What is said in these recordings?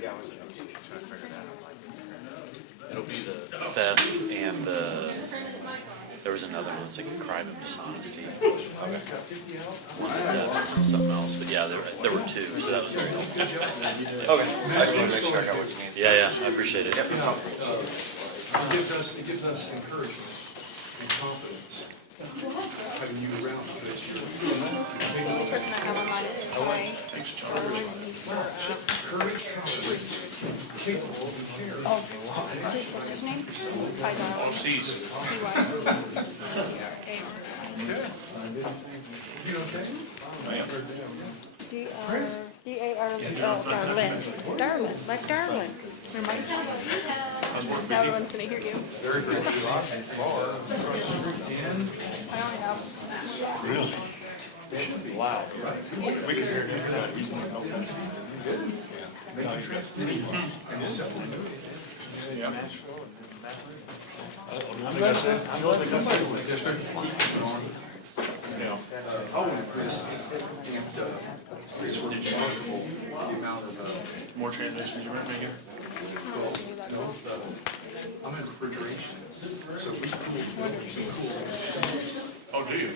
Yeah, I was trying to figure that out. It'll be the theft and there was another one. It's like a crime of dishonesty. One's a theft and something else. But yeah, there were two, so that was very helpful. Okay, I just want to make sure I got what you need. Yeah, I appreciate it. It gives us encouragement and confidence having you around. The person I have on mine is Ty Garland, and he's for Courage, confidence, capable, and care. oh, what's his name? Ty Garland. C's. T-Y-A-R-L. You okay? Darlin. Darlin, like Darwin. Remind me. Now everyone's gonna hear you. Very, very good. Bar. And I only have. Really? Wow. We can hear you. and several movies. Somebody would just on. Oh, Chris, Chris was remarkable, the amount of, More transmissions you might make it. I'm in refrigeration, so we cool. Oh, do you?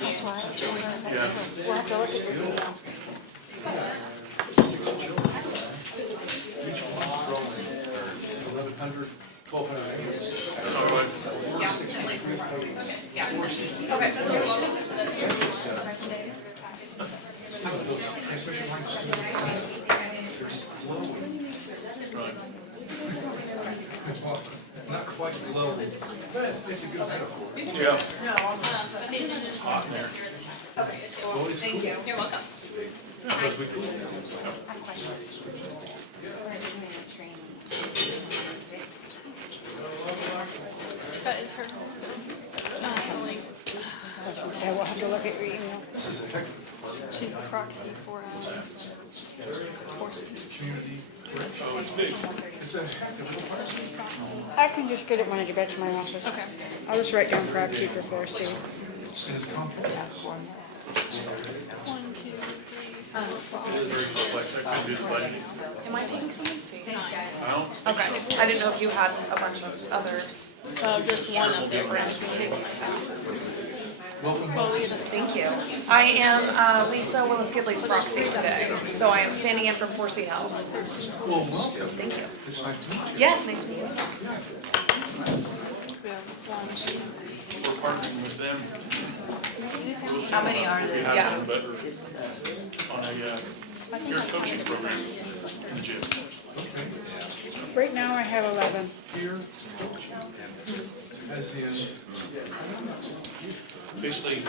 That's why. Yeah. We'll have to look at your email. Each one's growing 1,100, 1,200 acres. Transmission lines, they're slowing. Right. Not quite low, but it's a good metaphor. Yeah. It's hot in there. Well, it's cool. You're welcome. Because we cool. That is her. Like, So we'll have to look at your email. This is a heck of she's the proxy for Forcy. a community. Oh, it's big. It's a heck of a So she's proxy. I can just get it when I get back to my office. Okay. I'll just write down proxy for Forest City. and it's complex. 1, 2, 3, 4, 5. It is very complex. I couldn't do the budget. Am I taking someone? I don't. Okay, I didn't know if you had a bunch of other. Just one of the brands. Welcome. Well, we Thank you. I am Lisa Willis Gidley's proxy today, so I am standing in for Forcy Health. Well, welcome. Thank you. It's nice to meet you. Yes, nice to meet you. we have 1, 2. We're partnering with them. How many are We there? have Yeah. one, but on a your coaching program in the gym. Right now I have 11. Here, as in, Basically,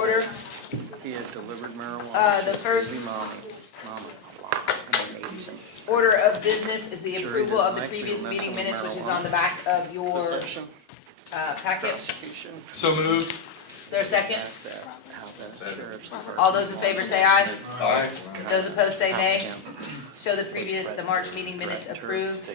order. He had delivered marijuana. The first Mama. 180 cents. order of business is the Sure, approval he of the didn't like previous me meeting messing with minutes, which is marijuana. on the back of your Possession, packet. prosecution, So moved. Is there a second? how the sheriff's department. All those in favor say aye. Aye. Those opposed say nay. Show the March meeting minutes approved.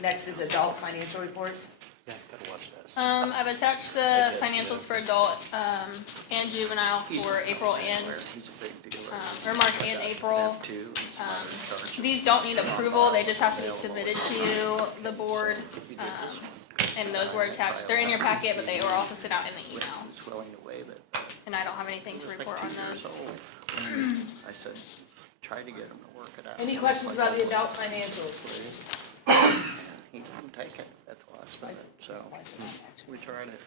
Next is adult financial reports. Yeah, gotta watch that. I've attached the financials for adult, and juvenile for April and, He's a big dealer. or March and April. Have two. These don't need approval, they just have to be submitted to the board, and those were attached. They're in your packet, but they were also sent out in the email, He's willing to waive it. and I don't have anything to He was report like on 2 years those. old. I said, try to get him to work it out. Any questions about the adult financials? He didn't take it, that's why I spent it, so we tried it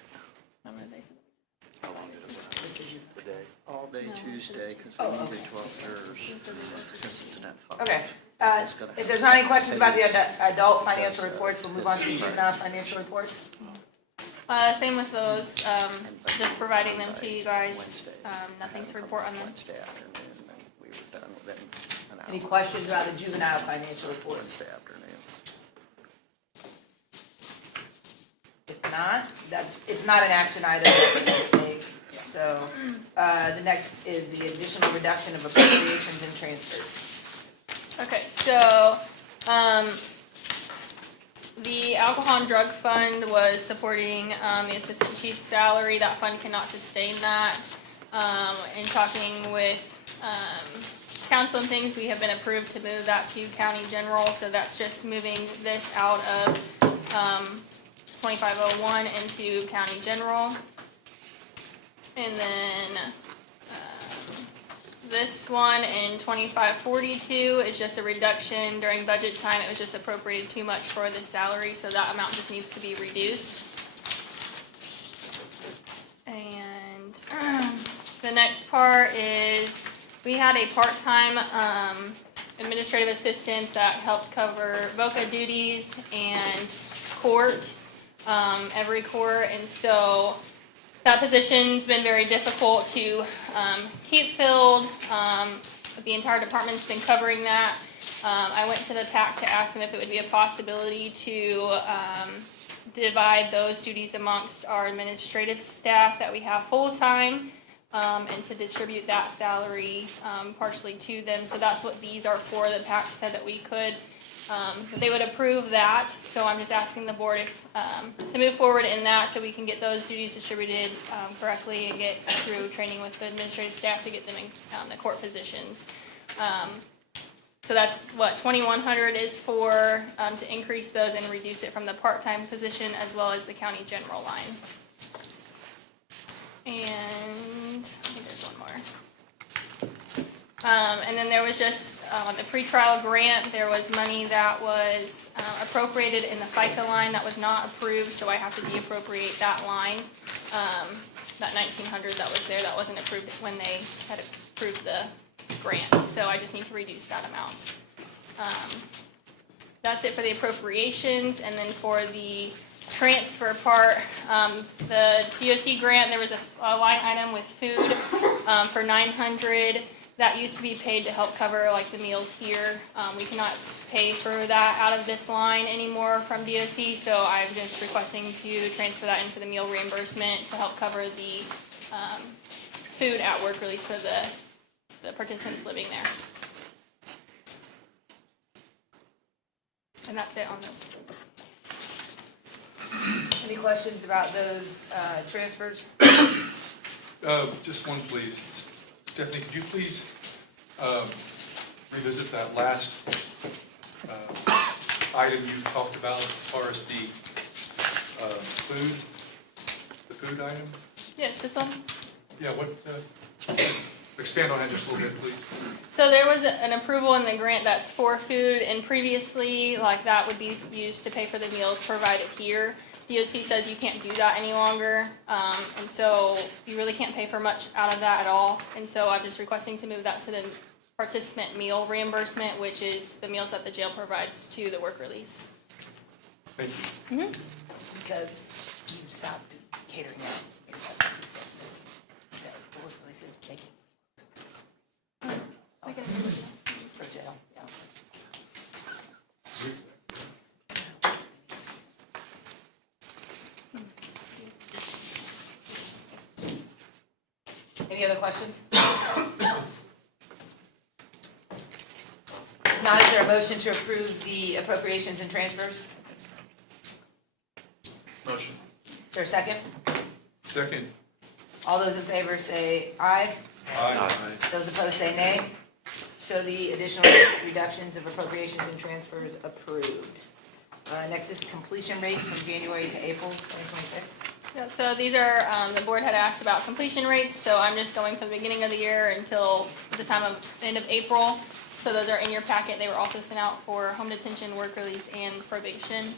How long did it last? The day? all day Tuesday, because Oh, we okay. needed 12 jurors, because it's an F5. Okay, if there's not any questions about the adult financial reports, we'll move on to the juvenile financial reports. Same with those, just providing them to you guys, nothing to report on them. Wednesday afternoon, and we were done within an hour. Any questions about the juvenile financial reports? Wednesday afternoon. If not, it's not an action item, it's a mistake. So, the next is the additional reduction of appropriations and transfers. Okay, so, the alcohol and drug fund was supporting, the assistant chief's salary. That fund cannot sustain that. In talking with, council and things, we have been approved to move that to county general, so that's just moving this out of, 2501 into county general. And then, this one in 2542 is just a reduction during budget time. It was just appropriated too much for the salary, so that amount just needs to be reduced. And the next part is we had a part-time administrative assistant that helped cover VOCA duties and court, every court, and so that position's been very difficult to keep filled. The entire department's been covering that. I went to the PAC to ask them if it would be a possibility to divide those duties amongst our administrative staff that we have full-time, and to distribute that salary partially to them. So that's what these are for. The PAC said that we could, that they would approve that. So I'm just asking the board if, to move forward in that so we can get those duties distributed correctly and get through training with the administrative staff to get them in the court positions. So that's what 2100 is for, to increase those and reduce it from the part-time position as well as the county general line. And I think there's one more. And then there was just on the pretrial grant, there was money that was appropriated in the FICA line that was not approved, so I have to deappropriate that line. That 1900 that was there, that wasn't approved when they had approved the grant, so I just need to reduce that amount. That's it for the appropriations, and then for the transfer part, the DOC grant, there was a line item with food for 900 that used to be paid to help cover like the meals here. We cannot pay for that out of this line anymore from DOC, so I'm just requesting to transfer that into the meal reimbursement to help cover the food at work release for the participants living there. And that's it on those. Any questions about those transfers? Just one, please. Stephanie, could you please revisit that last item you talked about as far as the food item? Yes, this one. Yeah, what, expand on that just a little bit, please. So there was an approval in the grant that's for food, and previously, like, that would be used to pay for the meals provided here. DOC says you can't do that any longer, and so you really can't pay for much out of that at all. And so I'm just requesting to move that to the participant meal reimbursement, which is the meals that the jail provides to the work release. Thank you. Because you stopped catering out. Because of the census. This is making. We can- For jail, yeah. Any other questions? If not, is there a motion to approve the appropriations and transfers? Motion. Is there a second? Second. All those in favor say aye. Aye. Those opposed say nay. Show the additional reductions of appropriations and transfers approved. Next is completion rate from January to April 2026. Yeah, so these are, the board had asked about completion rates, so I'm just going from the beginning of the year until the time of, end of April. So those are in your packet. They were also sent out for home detention, work release, and probation.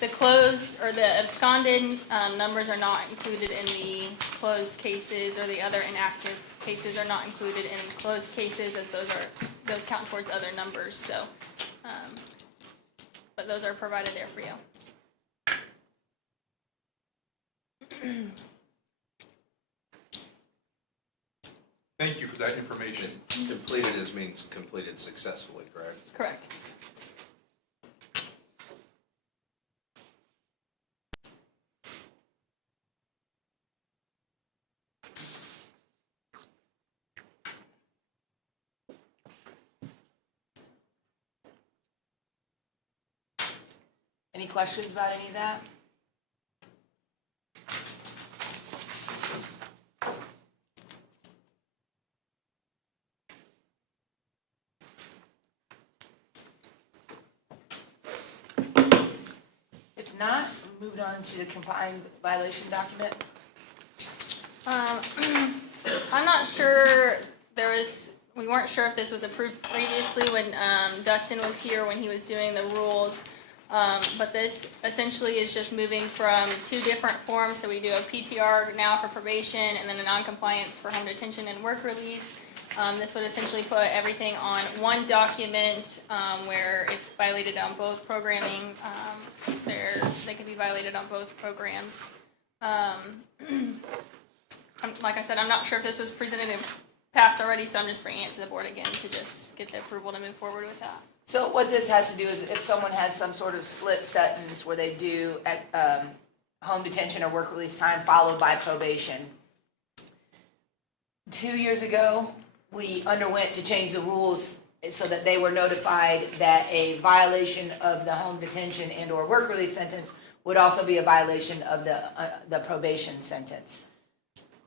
The closed, or the absconded, numbers are not included in the closed cases, or the other inactive cases are not included in closed cases, as those count towards other numbers, so, but those are provided there for you. Thank you for that information. Completed means completed successfully, correct? Correct. Any questions about any of that? If not, we moved on to the combined violation document. I'm not sure, we weren't sure if this was approved previously when Dustin was here, when he was doing the rules. But this essentially is just moving from two different forms. So we do a PTR now for probation and then a non-compliance for home detention and work release. This would essentially put everything on one document where if violated on both programming, they could be violated on both programs. Like I said, I'm not sure if this was presented and passed already, so I'm just bringing it to the board again to just get the approval to move forward with that. So what this has to do is if someone has some sort of split sentence where they do home detention or work release time followed by probation. 2 years ago, we underwent to change the rules so that they were notified that a violation of the home detention and or work release sentence would also be a violation of the probation sentence.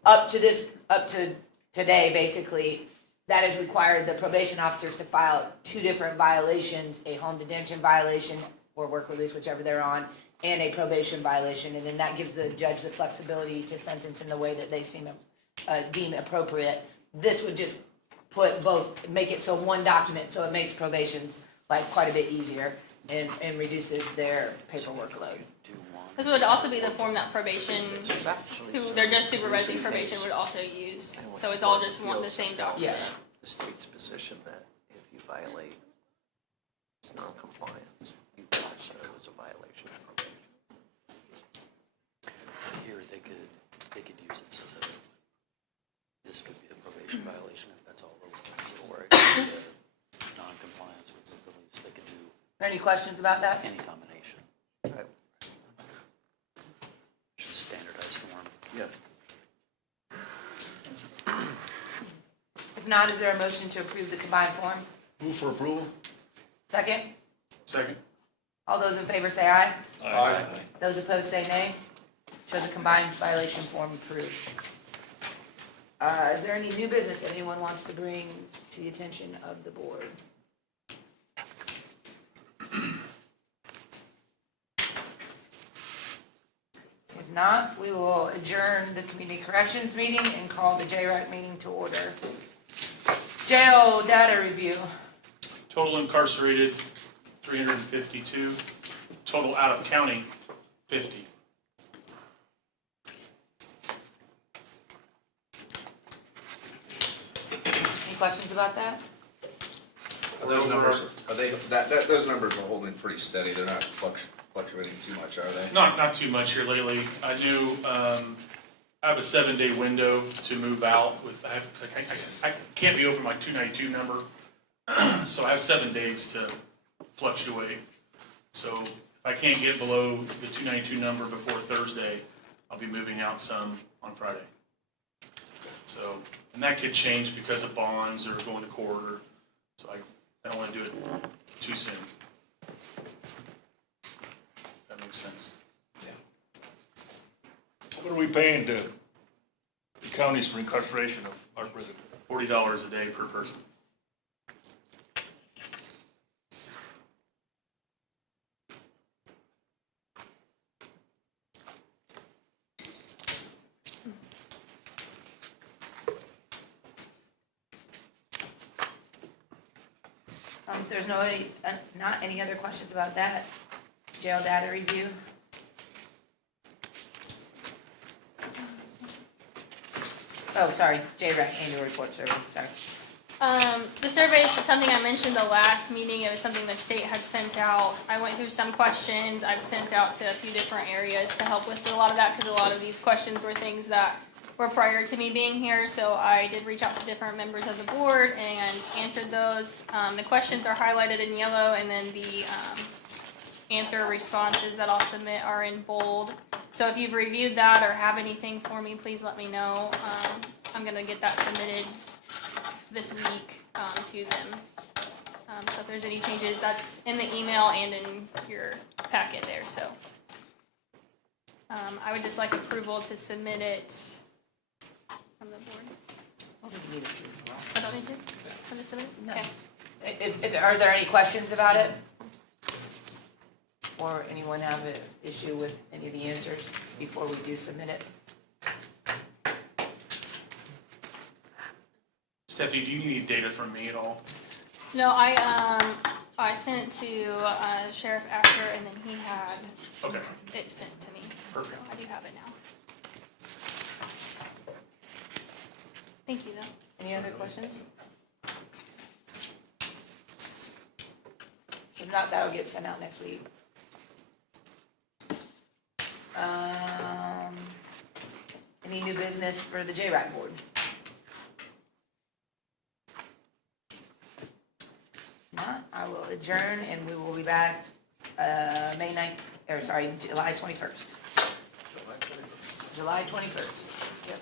Up to today, basically, that has required the probation officers to file two different violations, a home detention violation or work release, whichever they're on, and a probation violation. And then that gives the judge the flexibility to sentence in the way that they deem appropriate. This would just put both, make it so one document, so it makes probation's life quite a bit easier and reduces their paperwork load. This would also be the form that probation, who they're just supervising probation, would also use. So it's all just the same document. Yeah. The state's position that if you violate non-compliance, you pass it as a violation of probation. Here, they could use this as this would be a probation violation if that's all the or the non-compliance with the release. They could do Any questions about that? any combination. Right. Just standardized form. Yep. If not, is there a motion to approve the combined form? Move for approval? Second? Second. All those in favor say aye. Aye. Those opposed say nay. Show the combined violation form approved. Is there any new business anyone wants to bring to the attention of the board? If not, we will adjourn the community corrections meeting and call the JRAC meeting to order. Jail data review. Total incarcerated, 352. Total out of county, 50. Any questions about that? Those numbers, those numbers are holding pretty steady. They're not fluctuating too much, are they? Not too much here lately. I knew I have a 7-day window to move out with, I can't be over my 292 number. So I have 7 days to fluctuate. So if I can't get below the 292 number before Thursday, I'll be moving out some on Friday. So, and that could change because of bonds or going to court, or, so I don't want to do it too soon. That makes sense. What are we paying to the counties for incarceration of our prisoners? $40 a day per person. If there's not any other questions about that, jail data review. Oh, sorry, JREC annual report survey, sorry. The survey is something I mentioned the last meeting. It was something the state had sent out. I went through some questions. I've sent out to a few different areas to help with a lot of that, because a lot of these questions were things that were prior to me being here. So I did reach out to different members of the board and answered those. The questions are highlighted in yellow, and then the answer responses that I'll submit are in bold. So if you've reviewed that or have anything for me, please let me know. I'm gonna get that submitted this week to them. So if there's any changes, that's in the email and in your packet there. So I would just like approval to submit it from the board. I don't need to? I'll just submit it? No. Okay. Are there any questions about it? Or anyone have an issue with any of the answers before we do submit it? Stephanie, do you need data from me at all? No, I sent it to Sheriff Asher, and then he had Okay, it sent to me. Perfect. So I do have it now. Thank you, though. Any other questions? If not, that'll get sent out next week. Any new business for the JRAC board? If not, I will adjourn and we will be back, July 21st. July 21st. Yep.